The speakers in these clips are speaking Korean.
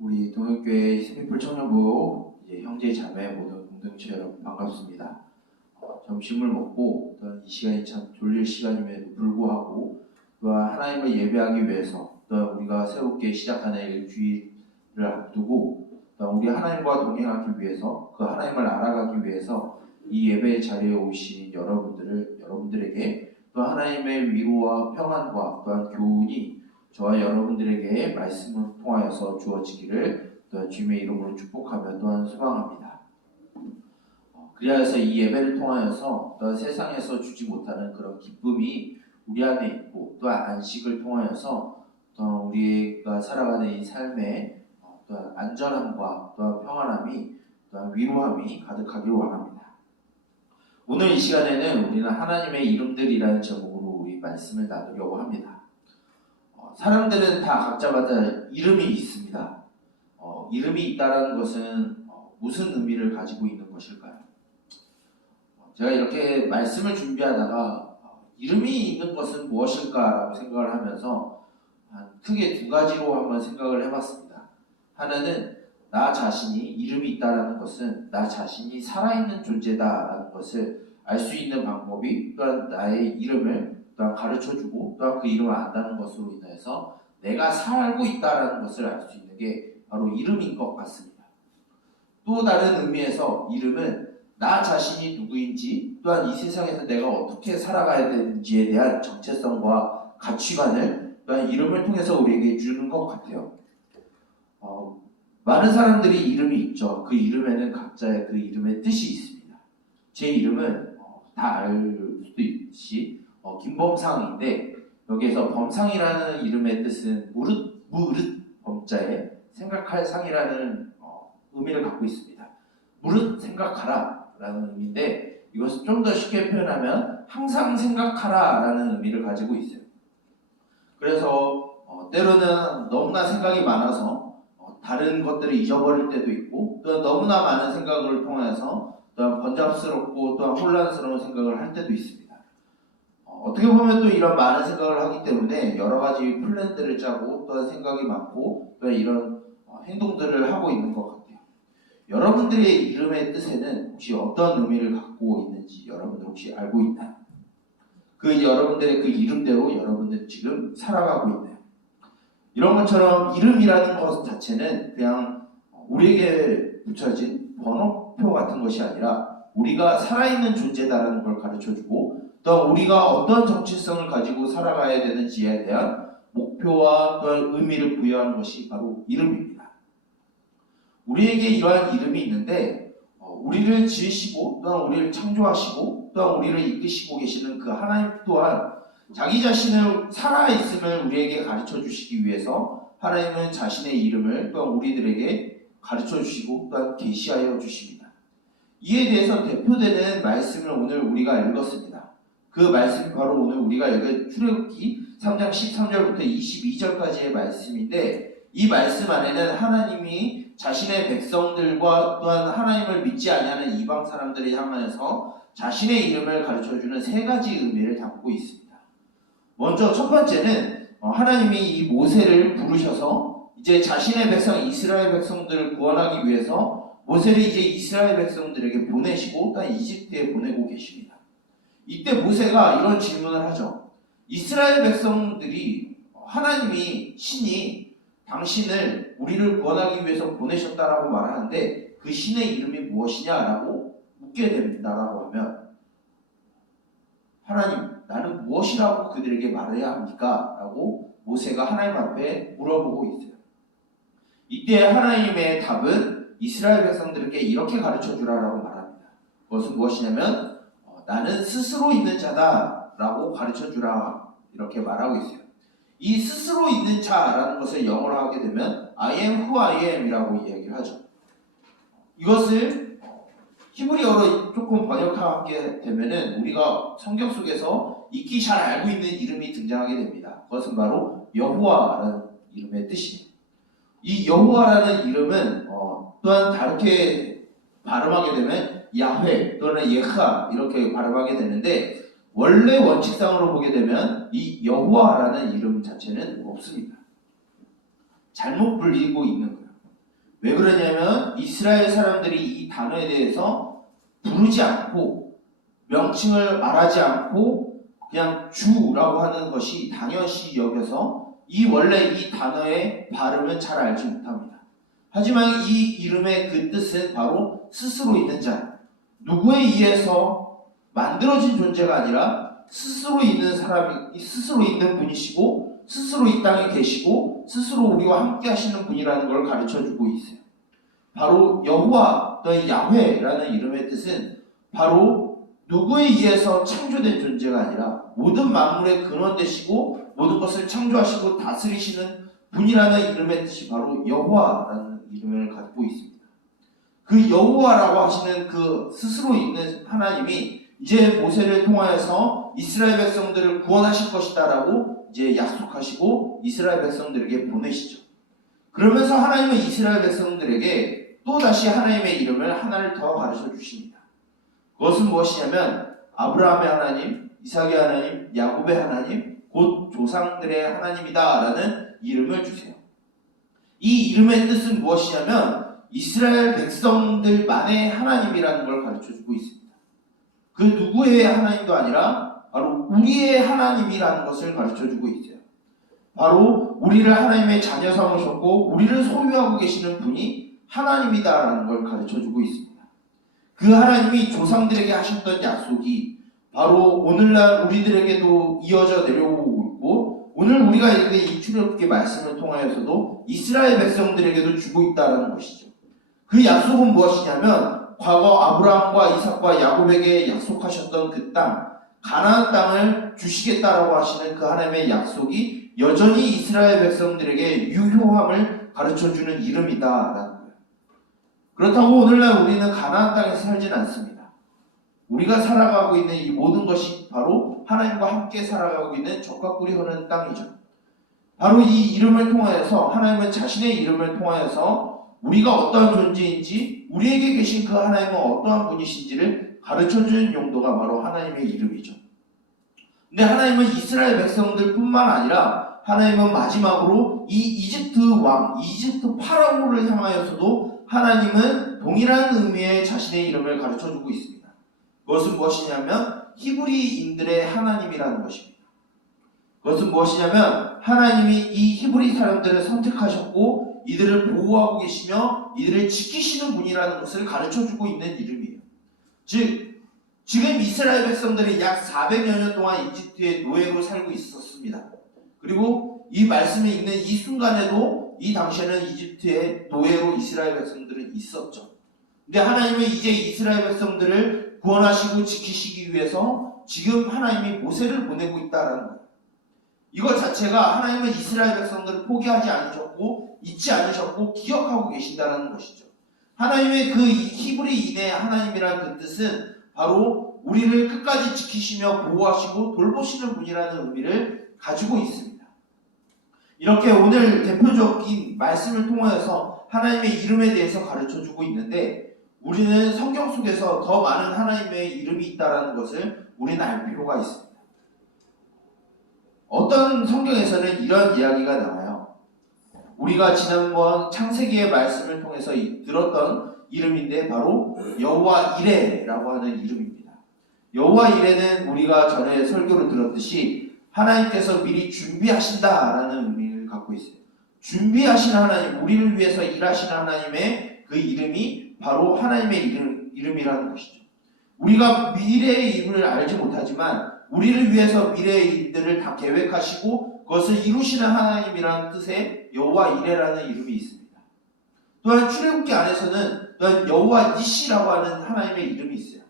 우리 동역교회 스미플 청년부 형제 자매 모든 공동체 여러분 반갑습니다. 점심을 먹고 또한 이 시간이 참 졸릴 시간임에도 불구하고 또한 하나님을 예배하기 위해서 또한 우리가 새롭게 시작하는 일주일을 앞두고 또한 우리 하나님과 동행하기 위해서 그 하나님을 알아가기 위해서 이 예배 자리에 오신 여러분들에게 또 하나님의 위로와 평안과 또한 교훈이 저와 여러분들에게 말씀을 통하여서 주어지기를 또한 주님의 이름으로 축복하며 또한 소망합니다. 그리하여서 이 예배를 통하여서 또한 세상에서 주지 못하는 그런 기쁨이 우리 안에 있고 또한 안식을 통하여서 또한 우리가 살아가는 이 삶에 또한 안전함과 또한 평안함이 또한 위로함이 가득하길 원합니다. 오늘 이 시간에는 우리는 하나님의 이름들이라는 제목으로 우리 말씀을 나누려고 합니다. 사람들은 다 각자마다 이름이 있습니다. 이름이 있다는 것은 무슨 의미를 가지고 있는 것일까요? 제가 이렇게 말씀을 준비하다가 이름이 있는 것은 무엇일까라고 생각을 하면서 크게 두 가지로 한번 생각을 해봤습니다. 하나는 나 자신이 이름이 있다는 것은 나 자신이 살아있는 존재다라는 것을 알 수 있는 방법이 또한 나의 이름을 또한 가르쳐주고 또한 그 이름을 안다는 것으로 인해서 내가 살고 있다는 것을 알 수 있는 게 바로 이름인 것 같습니다. 또 다른 의미에서 이름은 나 자신이 누구인지 또한 이 세상에서 내가 어떻게 살아가야 되는지에 대한 정체성과 가치관을 또한 이름을 통해서 우리에게 주는 것 같아요. 많은 사람들이 이름이 있죠. 그 이름에는 각자의 그 이름의 뜻이 있습니다. 제 이름은 다 알 수도 있듯이 김범상인데 여기에서 범상이라는 이름의 뜻은 무릇 범자에 생각할 상이라는 의미를 갖고 있습니다. 무릇 생각하라 라는 의미인데 이것을 좀 더 쉽게 표현하면 항상 생각하라 라는 의미를 가지고 있어요. 그래서 때로는 너무나 생각이 많아서 다른 것들을 잊어버릴 때도 있고 또 너무나 많은 생각을 통해서 또한 번잡스럽고 또한 혼란스러운 생각을 할 때도 있습니다. 어떻게 보면 또 이런 많은 생각을 하기 때문에 여러 가지 플랜들을 짜고 또한 생각이 많고 또한 이런 행동들을 하고 있는 것 같아요. 여러분들의 이름의 뜻에는 혹시 어떤 의미를 갖고 있는지 여러분들 혹시 알고 있나요? 그 여러분들의 그 이름대로 여러분들 지금 살아가고 있나요? 이런 것처럼 이름이라는 것 자체는 그냥 우리에게 붙여진 번호표 같은 것이 아니라 우리가 살아있는 존재다라는 걸 가르쳐주고 또 우리가 어떤 정체성을 가지고 살아가야 되는지에 대한 목표와 또한 의미를 부여하는 것이 바로 이름입니다. 우리에게 이러한 이름이 있는데 우리를 지으시고 또한 우리를 창조하시고 또한 우리를 이끄시고 계시는 그 하나님 또한 자기 자신을 살아있음을 우리에게 가르쳐 주시기 위해서 하나님은 자신의 이름을 또한 우리들에게 가르쳐 주시고 또한 계시하여 주십니다. 이에 대해서 대표되는 말씀을 오늘 우리가 읽었습니다. 그 말씀이 바로 오늘 우리가 읽은 출애굽기 3장 13절부터 22절까지의 말씀인데 이 말씀 안에는 하나님이 자신의 백성들과 또한 하나님을 믿지 아니하는 이방 사람들을 향하여서 자신의 이름을 가르쳐주는 세 가지 의미를 담고 있습니다. 먼저 첫 번째는 하나님이 이 모세를 부르셔서 이제 자신의 백성 이스라엘 백성들을 구원하기 위해서 모세를 이제 이스라엘 백성들에게 보내시고 또 이집트에 보내고 계십니다. 이때 모세가 이런 질문을 하죠. 이스라엘 백성들이 하나님이 신이 당신을 우리를 구원하기 위해서 보내셨다라고 말하는데 그 신의 이름이 무엇이냐라고 묻게 된다라고 하면 하나님 나는 무엇이라고 그들에게 말해야 합니까? 라고 모세가 하나님 앞에 물어보고 있어요. 이때 하나님의 답은 이스라엘 백성들에게 이렇게 가르쳐주라라고 말합니다. 그것은 무엇이냐면 나는 스스로 있는 자다 라고 가르쳐주라 이렇게 말하고 있어요. 이 스스로 있는 자라는 것을 영어로 하게 되면 I am who I am 이라고 이야기를 하죠. 이것을 히브리어로 조금 번역하게 되면은 우리가 성경 속에서 익히 잘 알고 있는 이름이 등장하게 됩니다. 그것은 바로 여호와라는 이름의 뜻이에요. 이 여호와라는 이름은 또한 다르게 발음하게 되면 야훼 또는 예하 이렇게 발음하게 되는데 원래 원칙상으로 보게 되면 이 여호와라는 이름 자체는 없습니다. 잘못 불리고 있는 거예요. 왜 그러냐면 이스라엘 사람들이 이 단어에 대해서 부르지 않고 명칭을 말하지 않고 그냥 주라고 하는 것이 당연시 여겨서 원래 이 단어의 발음은 잘 알지 못합니다. 하지만 이 이름의 그 뜻은 바로 스스로 있는 자, 누구에 의해서 만들어진 존재가 아니라 스스로 있는 사람이, 스스로 있는 분이시고 스스로 이 땅에 계시고 스스로 우리와 함께 하시는 분이라는 걸 가르쳐주고 있어요. 바로 여호와 또는 야훼라는 이름의 뜻은 바로 누구에 의해서 창조된 존재가 아니라 모든 만물의 근원 되시고 모든 것을 창조하시고 다스리시는 분이라는 이름의 뜻이 바로 여호와라는 이름을 갖고 있습니다. 그 여호와라고 하시는 그 스스로 있는 하나님이 이제 모세를 통하여서 이스라엘 백성들을 구원하실 것이다라고 이제 약속하시고 이스라엘 백성들에게 보내시죠. 그러면서 하나님은 이스라엘 백성들에게 또다시 하나님의 이름을 하나를 더 가르쳐 주십니다. 그것은 무엇이냐면 아브라함의 하나님, 이삭의 하나님, 야곱의 하나님, 곧 조상들의 하나님이다 라는 이름을 주세요. 이 이름의 뜻은 무엇이냐면 이스라엘 백성들만의 하나님이라는 걸 가르쳐주고 있습니다. 그 누구의 하나님도 아니라 바로 우리의 하나님이라는 것을 가르쳐주고 있어요. 바로 우리를 하나님의 자녀 삼으셨고 우리를 소유하고 계시는 분이 하나님이다라는 걸 가르쳐주고 있습니다. 그 하나님이 조상들에게 하셨던 약속이 바로 오늘날 우리들에게도 이어져 내려오고 있고 오늘 우리가 읽은 이 출애굽기 말씀을 통하여서도 이스라엘 백성들에게도 주고 있다는 것이죠. 그 약속은 무엇이냐면 과거 아브라함과 이삭과 야곱에게 약속하셨던 그 땅, 가나안 땅을 주시겠다라고 하시는 그 하나님의 약속이 여전히 이스라엘 백성들에게 유효함을 가르쳐주는 이름이다라는 거예요. 그렇다고 오늘날 우리는 가나안 땅에서 살진 않습니다. 우리가 살아가고 있는 이 모든 것이 바로 하나님과 함께 살아가고 있는 젖과 꿀이 흐르는 땅이죠. 바로 이 이름을 통하여서 하나님은 자신의 이름을 통하여서 우리가 어떠한 존재인지 우리에게 계신 그 하나님은 어떠한 분이신지를 가르쳐주는 용도가 바로 하나님의 이름이죠. 근데 하나님은 이스라엘 백성들 뿐만 아니라 하나님은 마지막으로 이 이집트 왕, 이집트 파라오를 향하여서도 하나님은 동일한 의미의 자신의 이름을 가르쳐주고 있습니다. 그것은 무엇이냐면 히브리인들의 하나님이라는 것입니다. 그것은 무엇이냐면 하나님이 이 히브리 사람들을 선택하셨고 이들을 보호하고 계시며 이들을 지키시는 분이라는 것을 가르쳐주고 있는 이름이에요. 즉 지금 이스라엘 백성들이 약 400여 년 동안 이집트의 노예로 살고 있었습니다. 그리고 이 말씀에 있는 이 순간에도 이 당시에는 이집트의 노예로 이스라엘 백성들은 있었죠. 근데 하나님은 이제 이스라엘 백성들을 구원하시고 지키시기 위해서 지금 하나님이 모세를 보내고 있다는 거예요. 이것 자체가 하나님은 이스라엘 백성들을 포기하지 않으셨고 잊지 않으셨고 기억하고 계신다는 것이죠. 하나님의 그 히브리인의 하나님이라는 그 뜻은 바로 우리를 끝까지 지키시며 보호하시고 돌보시는 분이라는 의미를 가지고 있습니다. 이렇게 오늘 대표적인 말씀을 통하여서 하나님의 이름에 대해서 가르쳐주고 있는데 우리는 성경 속에서 더 많은 하나님의 이름이 있다는 것을 우리는 알 필요가 있습니다. 어떤 성경에서는 이런 이야기가 나와요. 우리가 지난번 창세기의 말씀을 통해서 들었던 이름인데 바로 여호와 이레라고 하는 이름입니다. 여호와 이레는 우리가 전에 설교를 들었듯이 하나님께서 미리 준비하신다라는 의미를 갖고 있어요. 준비하신 하나님, 우리를 위해서 일하시는 하나님의 그 이름이 바로 하나님의 이름이라는 것이죠. 우리가 미래의 일을 알지 못하지만 우리를 위해서 미래의 일들을 다 계획하시고 그것을 이루시는 하나님이라는 뜻의 여호와 이레라는 이름이 있습니다. 또한 출애굽기 안에서는 또한 여호와 니시라고 하는 하나님의 이름이 있어요.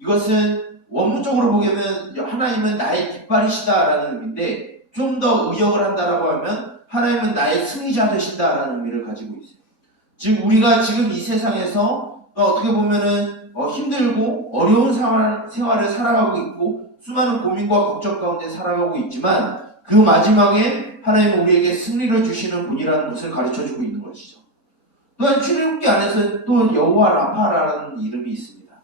이것은 원문적으로 보면 하나님은 나의 깃발이시다라는 의미인데 좀 더 의역을 한다라고 하면 하나님은 나의 승리자 되신다라는 의미를 가지고 있어요. 즉 우리가 지금 이 세상에서 어떻게 보면은 힘들고 어려운 생활을 살아가고 있고 수많은 고민과 걱정 가운데 살아가고 있지만 그 마지막에 하나님은 우리에게 승리를 주시는 분이라는 것을 가르쳐주고 있는 것이죠. 또한 출애굽기 안에서 또 여호와 라파라는 이름이 있습니다.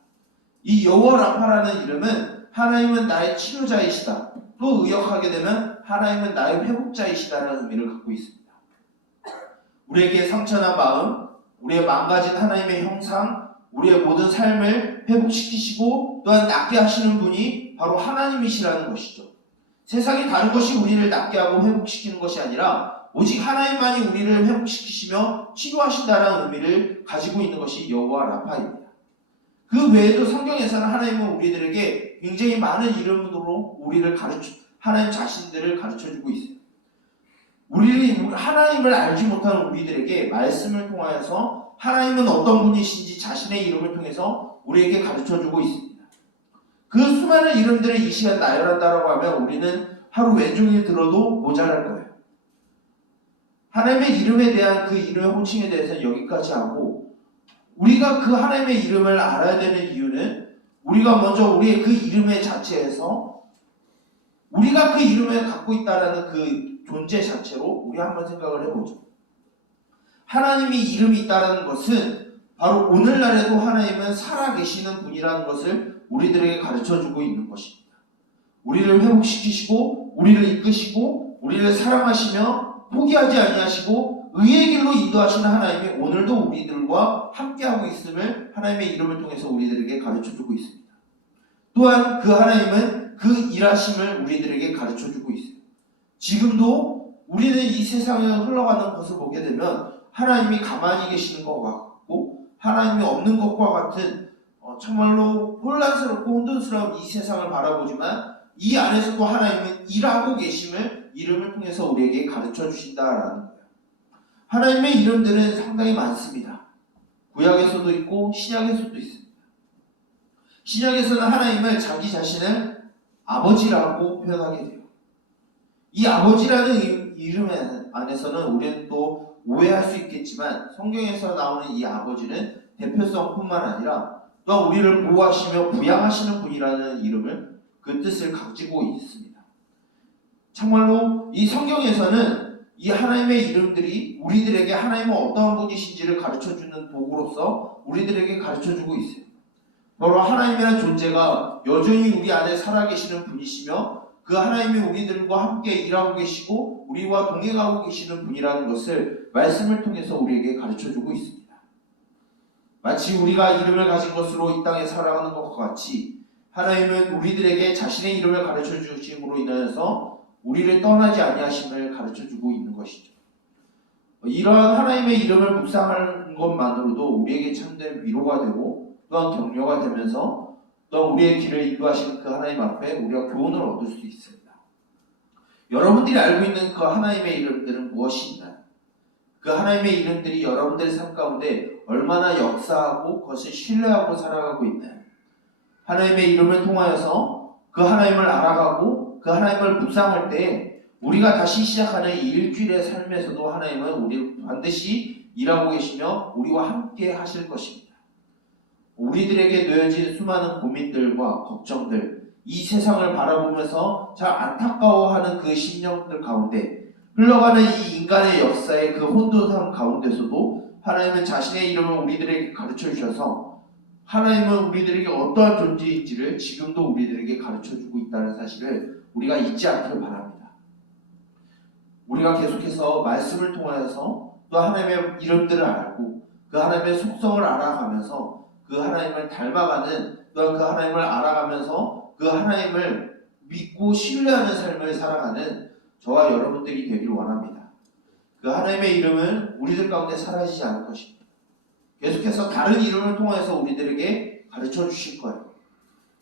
이 여호와 라파라는 이름은 하나님은 나의 치료자이시다. 또 의역하게 되면 하나님은 나의 회복자이시다라는 의미를 갖고 있습니다. 우리에게 상처난 마음, 우리의 망가진 하나님의 형상, 우리의 모든 삶을 회복시키시고 또한 낫게 하시는 분이 바로 하나님이시라는 것이죠. 세상이 다른 것이 우리를 낫게 하고 회복시키는 것이 아니라 오직 하나님만이 우리를 회복시키시며 치료하신다는 의미를 가지고 있는 것이 여호와 라파입니다. 그 외에도 성경에서는 하나님은 우리들에게 굉장히 많은 이름으로 우리를 하나님 자신들을 가르쳐주고 있어요. 하나님을 알지 못하는 우리들에게 말씀을 통하여서 하나님은 어떤 분이신지 자신의 이름을 통해서 우리에게 가르쳐주고 있습니다. 그 수많은 이름들을 이 시간 나열한다라고 하면 우리는 하루 왼종일 들어도 모자랄 거예요. 하나님의 이름에 대한 그 이름의 호칭에 대해서는 여기까지 하고, 우리가 그 하나님의 이름을 알아야 되는 이유는 우리가 먼저 우리의 그 이름의 자체에서 우리가 그 이름을 갖고 있다는 그 존재 자체로 우리 한번 생각을 해보죠. 하나님이 이름이 있다는 것은 바로 오늘날에도 하나님은 살아계시는 분이라는 것을 우리들에게 가르쳐주고 있는 것입니다. 우리를 회복시키시고 우리를 이끄시고 우리를 사랑하시며 포기하지 아니하시고 의의 길로 인도하시는 하나님이 오늘도 우리들과 함께하고 있음을 하나님의 이름을 통해서 우리들에게 가르쳐주고 있습니다. 또한 그 하나님은 그 일하심을 우리들에게 가르쳐주고 있어요. 지금도 우리는 이 세상을 흘러가는 것을 보게 되면 하나님이 가만히 계시는 것 같고 하나님이 없는 것과 같은 정말로 혼란스럽고 혼돈스러운 이 세상을 바라보지만 이 안에서도 하나님은 일하고 계심을 이름을 통해서 우리에게 가르쳐 주신다라는 거예요. 하나님의 이름들은 상당히 많습니다. 구약에서도 있고 신약에서도 있습니다. 신약에서는 하나님을 자기 자신을 아버지라고 표현하게 돼요. 이 아버지라는 이름 안에서는 우리는 또 오해할 수 있겠지만 성경에서 나오는 이 아버지는 대표성뿐만 아니라 또한 우리를 보호하시며 부양하시는 분이라는 이름을 그 뜻을 가지고 있습니다. 정말로 이 성경에서는 이 하나님의 이름들이 우리들에게 하나님은 어떠한 분이신지를 가르쳐주는 도구로서 우리들에게 가르쳐주고 있어요. 바로 하나님이라는 존재가 여전히 우리 안에 살아계시는 분이시며 그 하나님이 우리들과 함께 일하고 계시고 우리와 동행하고 계시는 분이라는 것을 말씀을 통해서 우리에게 가르쳐주고 있습니다. 마치 우리가 이름을 가진 것으로 이 땅에 살아가는 것과 같이 하나님은 우리들에게 자신의 이름을 가르쳐 주심으로 인하여서 우리를 떠나지 아니하심을 가르쳐 주고 있는 것이죠. 이러한 하나님의 이름을 묵상하는 것만으로도 우리에게 참된 위로가 되고 또한 격려가 되면서 또한 우리의 길을 인도하시는 그 하나님 앞에 우리가 교훈을 얻을 수 있습니다. 여러분들이 알고 있는 그 하나님의 이름들은 무엇이 있나요? 그 하나님의 이름들이 여러분들의 삶 가운데 얼마나 역사하고 그것을 신뢰하고 살아가고 있나요? 하나님의 이름을 통하여서 그 하나님을 알아가고 그 하나님을 묵상할 때 우리가 다시 시작하는 이 일주일의 삶에서도 하나님은 우리를 반드시 일하고 계시며 우리와 함께 하실 것입니다. 우리들에게 놓여진 수많은 고민들과 걱정들, 이 세상을 바라보면서 잘 안타까워하는 그 심령들 가운데 흘러가는 이 인간의 역사의 그 혼돈함 가운데서도 하나님은 자신의 이름을 우리들에게 가르쳐 주셔서 하나님은 우리들에게 어떠한 존재인지를 지금도 우리들에게 가르쳐주고 있다는 사실을 우리가 잊지 않기를 바랍니다. 우리가 계속해서 말씀을 통하여서 또 하나님의 이름들을 알고 그 하나님의 속성을 알아가면서 그 하나님을 닮아가는 또한 그 하나님을 알아가면서 그 하나님을 믿고 신뢰하는 삶을 살아가는 저와 여러분들이 되길 원합니다. 그 하나님의 이름은 우리들 가운데 사라지지 않을 것입니다. 계속해서 다른 이름을 통해서 우리들에게 가르쳐 주실 거예요.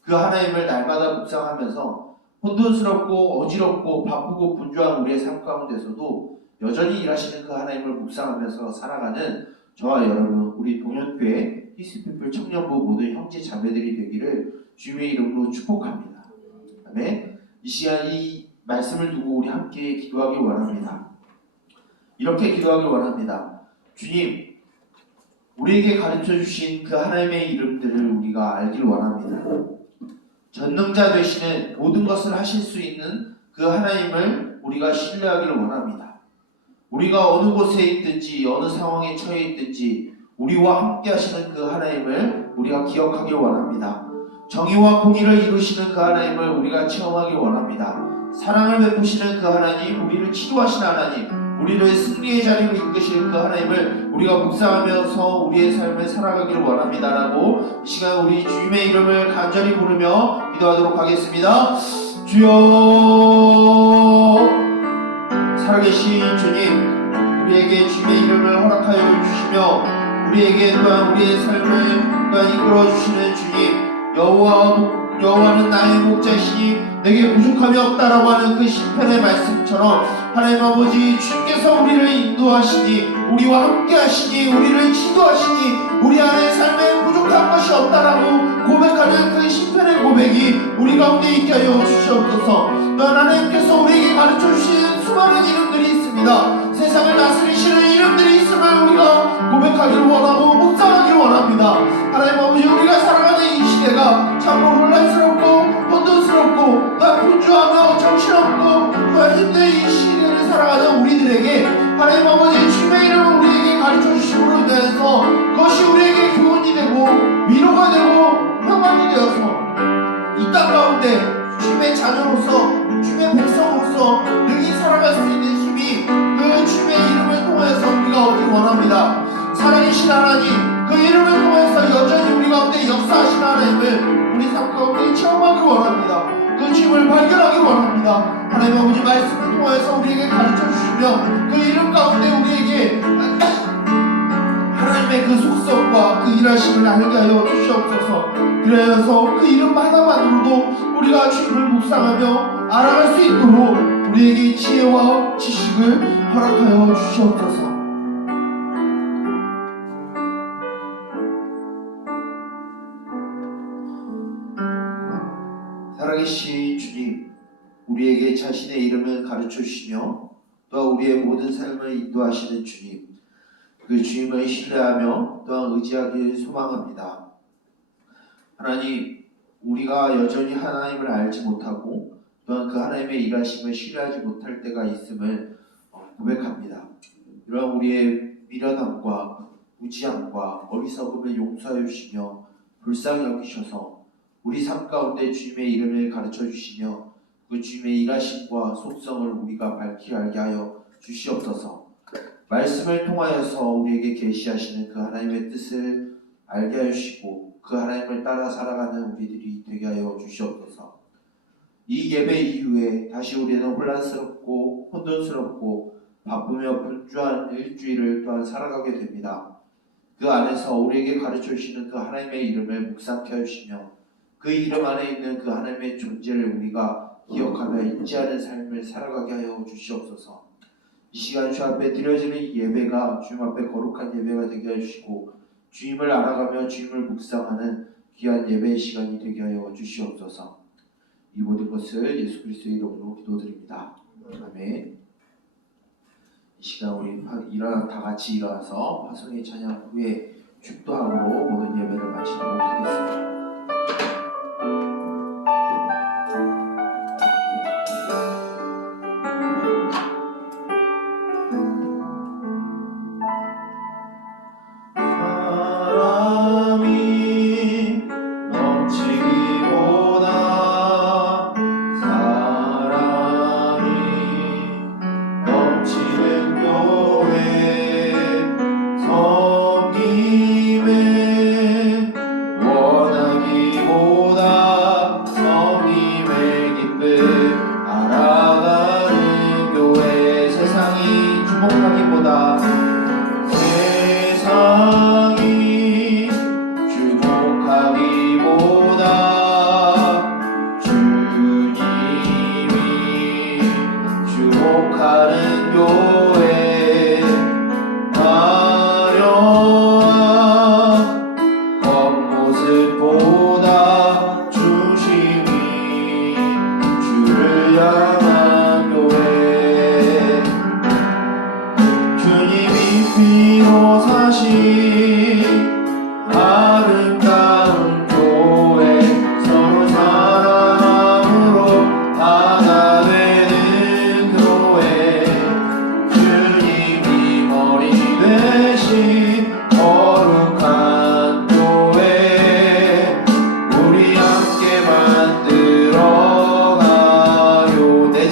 그 하나님을 날마다 묵상하면서 혼돈스럽고 어지럽고 바쁘고 분주한 우리의 삶 가운데서도 여전히 일하시는 그 하나님을 묵상하면서 살아가는 저와 여러분, 우리 동현교회 피스피플 청년부 모든 형제 자매들이 되기를 주님의 이름으로 축복합니다. 아멘. 이 시간 이 말씀을 두고 우리 함께 기도하길 원합니다. 이렇게 기도하길 원합니다. 주님, 우리에게 가르쳐 주신 그 하나님의 이름들을 우리가 알길 원합니다. 전능자 되시는 모든 것을 하실 수 있는 그 하나님을 우리가 신뢰하길 원합니다. 우리가 어느 곳에 있든지 어느 상황에 처해 있든지 우리와 함께 하시는 그 하나님을 우리가 기억하길 원합니다. 정의와 공의를 이루시는 그 하나님을 우리가 체험하길 원합니다. 사랑을 베푸시는 그 하나님, 우리를 치료하시는 하나님, 우리를 승리의 자리로 이끄실 그 하나님을 우리가 묵상하면서 우리의 삶을 살아가기를 원합니다라고 이 시간 우리 주님의 이름을 간절히 부르며 기도하도록 하겠습니다. 주여, 살아계신 주님, 우리에게 주님의 이름을 허락하여 주시며 우리에게 또한 우리의 삶을 또한 이끌어 주시는 주님, 여호와는 나의 목자시니 내게 부족함이 없다라고 하는 그 시편의 말씀처럼 하나님 아버지, 주님께서 우리를 인도하시니 우리와 함께 하시니 우리를 지도하시니 우리 안에 삶에 부족한 것이 없다라고 고백하는 그 시편의 고백이 우리 가운데 있게 하여 주시옵소서. 또한 하나님께서 우리에게 가르쳐 주신 수많은 이름들이 있습니다. 세상을 다스리시는 이름들이 있음을 우리가 고백하기를 원하고 묵상하기를 원합니다. 하나님 아버지, 우리가 살아가는 이 시대가 참으로 혼란스럽고 혼돈스럽고 또 분주하며 정신없고 또 힘든 이 시대를 살아가는 우리들에게 하나님 아버지, 주님의 이름을 우리에게 가르쳐 주심으로 인해서 그것이 우리에게 교훈이 되고 위로가 되고 평안이 되어서 이 땅 가운데 주님의 자녀로서 주님의 백성으로서 능히 살아갈 수 있는 힘이 그 주님의 이름을 통해서 우리가 얻기 원합니다. 살아계신 하나님, 그 이름을 통해서 여전히 우리 가운데 역사하신 하나님을 우리 삶 가운데 체험하기 원합니다. 그 주님을 발견하기 원합니다. 하나님 아버지, 말씀을 통해서 우리에게 가르쳐 주시며 그 이름 가운데 우리에게 하나님의 그 속성과 그 일하심을 알게 하여 주시옵소서. 그래서 그 이름 하나만으로도 우리가 주님을 묵상하며 알아갈 수 있도록 우리에게 지혜와 지식을 허락하여 주시옵소서. 살아계신 주님, 우리에게 자신의 이름을 가르쳐 주시며 또한 우리의 모든 삶을 인도하시는 주님, 그 주님을 신뢰하며 또한 의지하기를 소망합니다. 하나님, 우리가 여전히 하나님을 알지 못하고 또한 그 하나님의 일하심을 신뢰하지 못할 때가 있음을 고백합니다. 이러한 우리의 미련함과 무지함과 어리석음을 용서해 주시며 불쌍히 여기셔서 우리 삶 가운데 주님의 이름을 가르쳐 주시며 그 주님의 일하심과 속성을 우리가 밝히 알게 하여 주시옵소서. 말씀을 통하여서 우리에게 계시하시는 그 하나님의 뜻을 알게 하여 주시고 그 하나님을 따라 살아가는 우리들이 되게 하여 주시옵소서. 이 예배 이후에 다시 우리는 혼란스럽고 혼돈스럽고 바쁘며 분주한 일주일을 또한 살아가게 됩니다. 그 안에서 우리에게 가르쳐 주시는 그 하나님의 이름을 묵상케 하시며 그 이름 안에 있는 그 하나님의 존재를 우리가 기억하며 잊지 않은 삶을 살아가게 하여 주시옵소서. 이 시간 주 앞에 드려지는 이 예배가 주님 앞에 거룩한 예배가 되게 해주시고 주님을 알아가며 주님을 묵상하는 귀한 예배의 시간이 되게 하여 주시옵소서. 이 모든 것을 예수 그리스도의 이름으로 기도드립니다. 아멘. 이 시간 우리 다 같이 일어나서 화성의 찬양 후에 축도함으로 모든 예배를 마치도록 하겠습니다.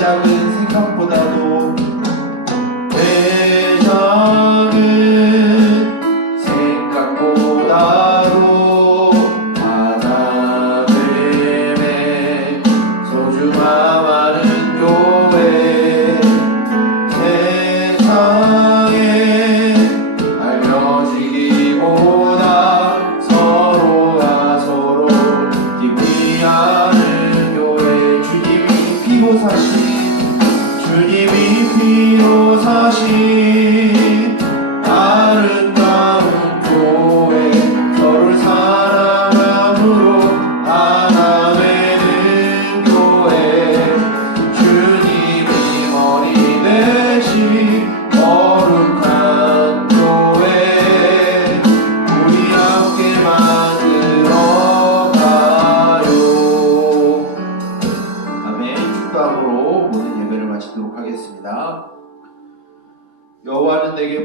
작은 생각보다도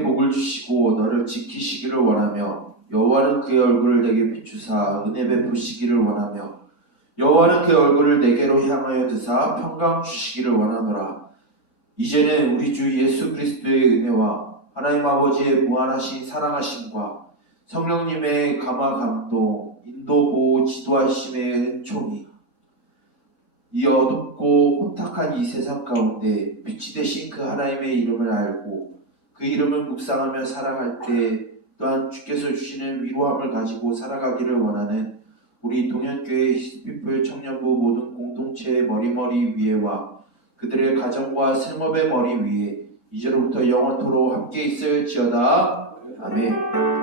복을 주시고 너를 지키시기를 원하며 여호와는 그의 얼굴을 내게 비추사 은혜 베푸시기를 원하며 여호와는 그의 얼굴을 내게로 향하여 드사 평강 주시기를 원하노라. 이제는 우리 주 예수 그리스도의 은혜와 하나님 아버지의 무한하신 사랑하심과 성령님의 감화 감동 인도 보호 지도하심의 은총이 이 어둡고 혼탁한 이 세상 가운데 빛이 되신 그 하나님의 이름을 알고 그 이름을 묵상하며 살아갈 때 또한 주께서 주시는 위로함을 가지고 살아가기를 원하는 우리 동현교회 히스피플 청년부 모든 공동체의 머리 위에와 그들의 가정과 생업의 머리 위에 이제로부터 영원토록 함께 있을지어다. 아멘.